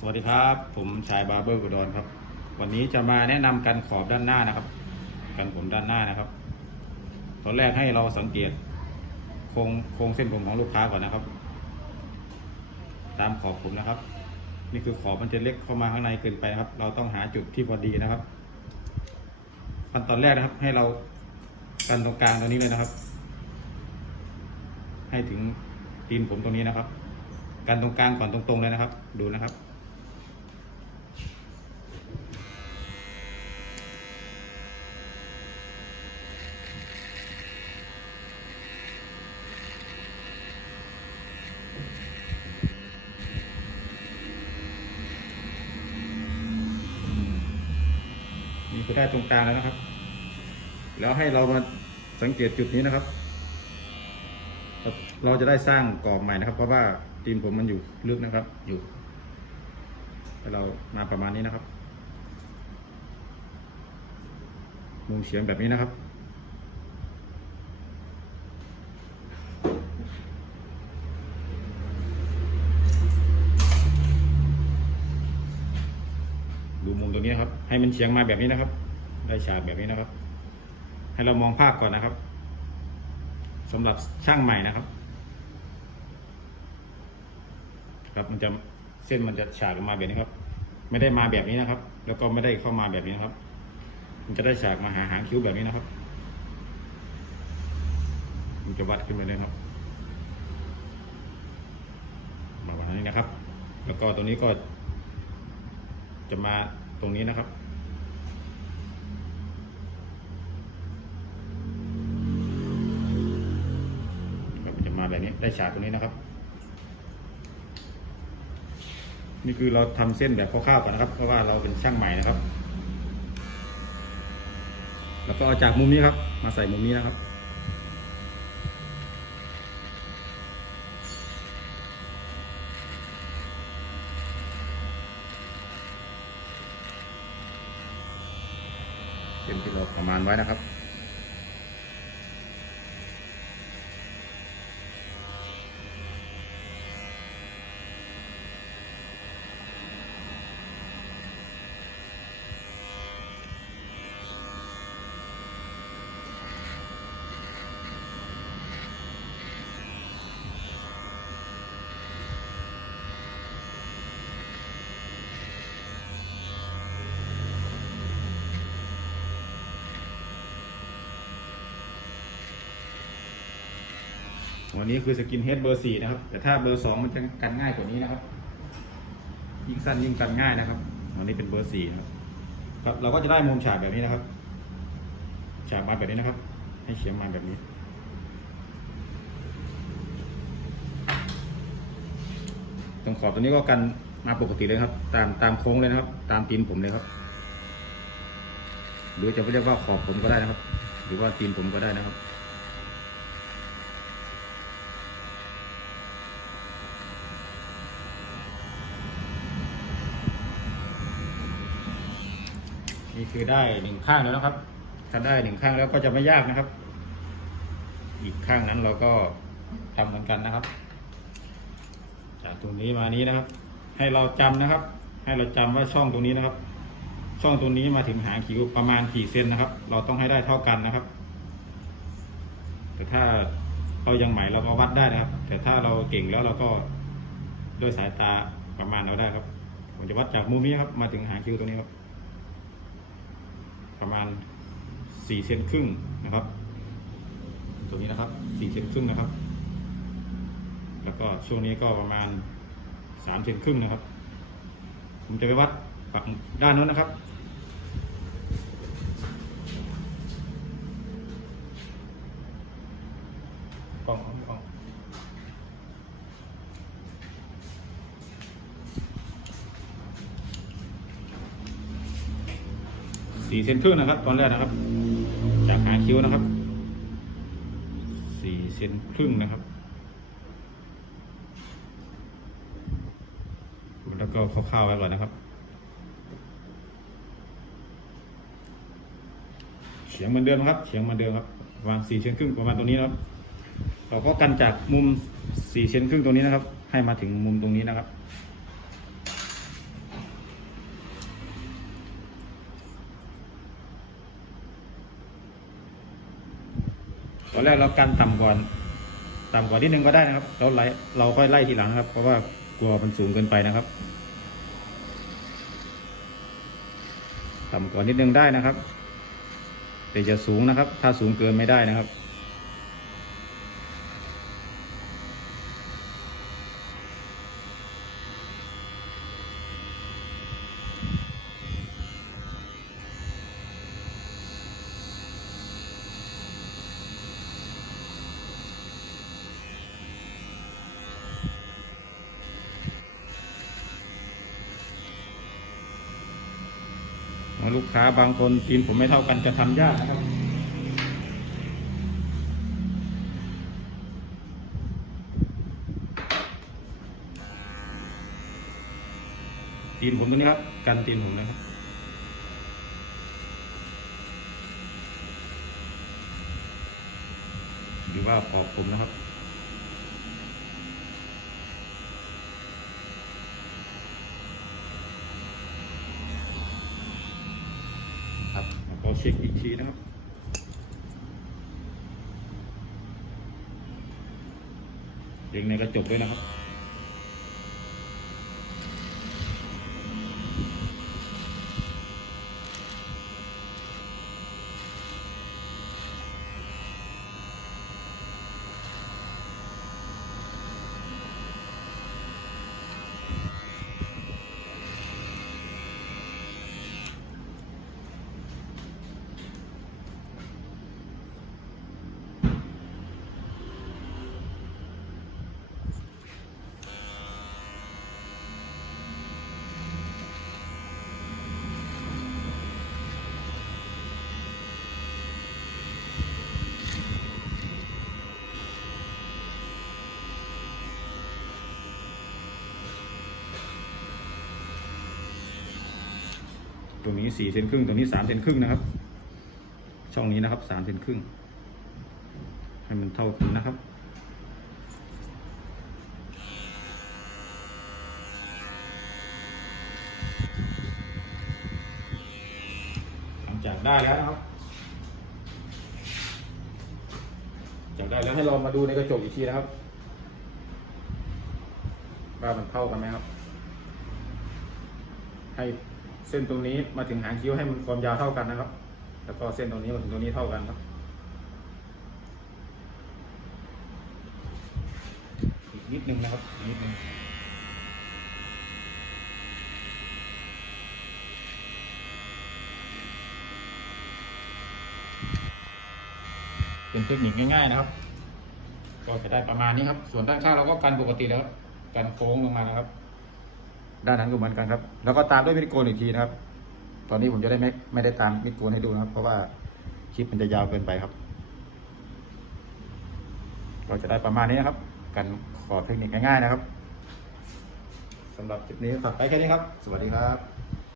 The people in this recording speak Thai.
สวัสดีครับ ผมชายบาร์เบอร์กุดอนครับ วันนี้จะมาแนะนำกันขอบด้านหน้านะครับ กันผมด้านหน้านะครับ ตอนแรกให้เราสังเกตโครงโครงเส้นผมของลูกค้าก่อนนะครับ ตามขอบผมนะครับ นี่คือขอบมันจะเล็กเข้ามาข้างในเกินไปครับ เราต้องหาจุดที่พอดีนะครับขั้นตอนแรกนะครับ ให้เรากันตรงกลางตรงนี้เลยนะครับ ให้ถึงตีนผมตรงนี้นะครับ กันตรงกลางก่อนตรงๆเลยนะครับ ดูนะครับ นี่ได้ตรงกลางแล้วนะครับ แล้วให้เรามาสังเกตจุดนี้นะครับ เราจะได้สร้างกรอบใหม่นะครับ เพราะว่าตีนผมมันอยู่ลึกนะครับ อยู่ให้เรามาประมาณนี้นะครับ มุมเฉียงแบบนี้นะครับดูมุมตรงนี้ครับ ให้มันเฉียงมาแบบนี้นะครับ ได้ฉากแบบนี้นะครับ ให้เรามองภาพก่อนนะครับสำหรับช่างใหม่นะครับ ครับมันจะเส้นมันจะฉากออกมาแบบนี้ครับ ไม่ได้มาแบบนี้นะครับ แล้วก็ไม่ได้เข้ามาแบบนี้นะครับ มันจะได้ฉากมาหาหางคิ้วแบบนี้นะครับ มันจะวัดขึ้นไปเลยครับมาวันนี้นะครับ แล้วก็ตรงนี้ก็จะมาตรงนี้นะครับ ได้ฉากตรงนี้นะครับ นี่คือเราทำเส้นแบบคร่าวๆก่อนนะครับ เพราะว่าเราเป็นช่างใหม่นะครับ แล้วก็เอาจากมุมนี้ครับ มาใส่มุมนี้นะครับเส้นที่เราประมาณไว้นะครับ วันนี้คือสกินเฮดเบอร์สี่นะครับ แต่ถ้าเบอร์สองมันจะกันง่ายกว่านี้นะครับ ยิ่งสั้นยิ่งกันง่ายนะครับวันนี้เป็นเบอร์สี่นะครับครับเราก็จะได้มุมฉากแบบนี้นะครับ ฉากมาแบบนี้นะครับ ให้เฉียงมาแบบนี้ตรงขอบตัวนี้ก็กันมาปกติเลยครับ ตามตามโค้งเลยนะครับ ตามตีนผมเลยครับ หรือจะเรียกว่าขอบผมก็ได้นะครับ หรือว่าตีนผมก็ได้นะครับ นี่คือได้หนึ่งข้างแล้วนะครับ ถ้าได้หนึ่งข้างแล้วก็จะไม่ยากนะครับ อีกข้างนั้นเราก็ทำเหมือนกันนะครับ จากตรงนี้มานี้นะครับ ให้เราจำนะครับ ให้เราจำว่าช่องตรงนี้นะครับ ช่องตรงนี้มาถึงหางคิ้วประมาณกี่เซนนะครับ เราต้องให้ได้เท่ากันนะครับ แต่ถ้าเรายังใหม่เราก็วัดได้นะครับ แต่ถ้าเราเก่งแล้วเราก็ด้วยสายตาประมาณเราได้ครับ ผมจะวัดจากมุมนี้ครับ มาถึงหางคิ้วตรงนี้ครับ ประมาณสี่เซนครึ่งนะครับตรงนี้นะครับสี่เซนครึ่งนะครับ แล้วก็ช่วงนี้ก็ประมาณสามเซนครึ่งนะครับ ผมจะไปวัดฝั่งด้านนู้นนะครับ กล้องกล้อง สี่เซนครึ่งนะครับ ตอนแรกนะครับ จากหางคิ้วนะครับสี่เซนครึ่งนะครับ แล้วก็คร่าวๆไว้ก่อนนะครับเฉียงเหมือนเดิมครับเฉียงเหมือนเดิมครับวางสี่เซนครึ่งประมาณตรงนี้นะครับ เราก็กันจากมุมสี่เซนครึ่งตรงนี้นะครับ ให้มาถึงมุมตรงนี้นะครับ ตอนแรกเรากันต่ำก่อน ต่ำกว่านิดนึงก็ได้นะครับเราไล่เราค่อยไล่ทีหลังนะครับ เพราะว่ากลัวมันสูงเกินไปนะครับ ต่ำกว่านิดนึงได้นะครับ แต่จะสูงนะครับ ถ้าสูงเกินไม่ได้นะครับ ลูกค้าบางคนตีนผมไม่เท่ากันจะทำยากนะครับตีนผมตัวนี้ครับกันตีนผมนะครับหรือว่าขอบผมนะครับแล้วก็เช็คอีกทีนะครับเด็กในกระจกด้วยนะครับ ตรงนี้สี่เซนครึ่งตรงนี้สามเซนครึ่งนะครับ ช่องนี้นะครับสามเซนครึ่งให้มันเท่ากันนะครับหลังจากได้แล้วนะครับจากได้แล้วให้เรามาดูในกระจกอีกทีนะครับว่ามันเท่ากันไหมครับ ให้ เส้นตรงนี้มาถึงหางคิ้วให้มันความยาวเท่ากันนะครับ แล้วก็เส้นตรงนี้มาถึงตรงนี้เท่ากันครับอีกนิดนึงนะครับนิดนึงเป็นเทคนิคง่ายๆนะครับ ก็จะได้ประมาณนี้ครับ ส่วนด้านข้างเราก็กันปกติแล้วครับกันโค้งลงมานะครับ ด้านนั้นก็เหมือนกันครับ แล้วก็ตามด้วยมิดโกนอีกทีนะครับ ตอนนี้ผมจะได้ไม่ไม่ได้ตามมิดโกนให้ดูนะครับ เพราะว่าคลิปมันจะยาวเกินไปครับ เราจะได้ประมาณนี้นะครับกันขอเทคนิคง่ายๆนะครับสำหรับคลิปนี้ฝากไปแค่นี้ครับ สวัสดีครับ